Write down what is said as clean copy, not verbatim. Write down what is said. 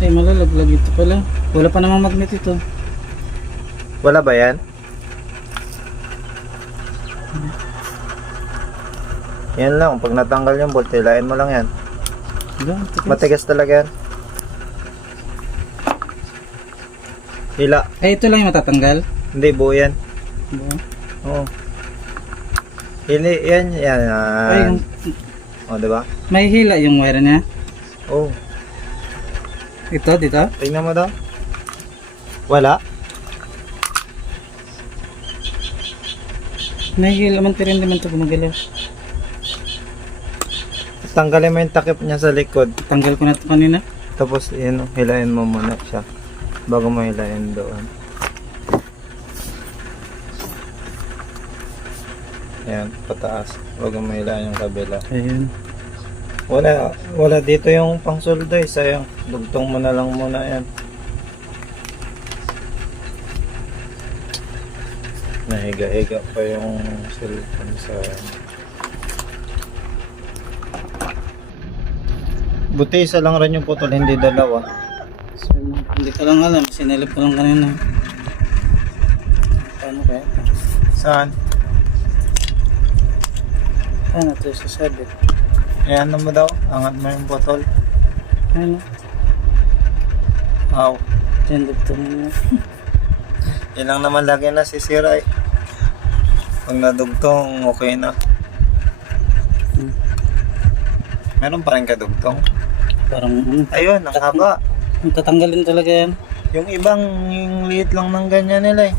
Ay, malalaglag ito pala. Wala pa namang magnet ito. Wala ba yan? Yan lang, pag natanggal yung bolt, hilain mo lang yan. Wala, tigas. Matigas talaga yan. Hila. Ay, ito lang yung matatanggal. Hindi, buo yan. Buo. Oo. Hili, yan, yan. Ay, O, diba? may hila yung wire niya. Oo. Ito, dito. Tingnan mo daw. Wala. May hila man rin naman ito gumagalaw. Tanggalin mo yung takip niya sa likod. Tanggal ko na ito kanina. Tapos, yun, hilain mo muna siya. Bago mo hilain doon. Ayan, pataas. Bago mo hilain yung kabila. Ayun. Wala dito yung pangsoldo eh. Sayang. Dugtong mo na lang muna yan. Nahiga-higa pa yung cellphone sa... Buti isa lang rin yung putol, hindi dalawa. So, hindi ko lang alam. Sinilip ko lang kanina. Paano kaya ito? Saan? Paano ito sasabit? Ayan mo daw. Angat mo yung putol. Ano? Aw. Tindog ito mo. Yan lang naman lagi nasisira eh. Pag nadugtong, okay na. Meron pa rin kadugtong. Parang Ayun, ang haba. tatanggalin talaga yan. Yung ibang, yung liit lang ng ganyan nila eh.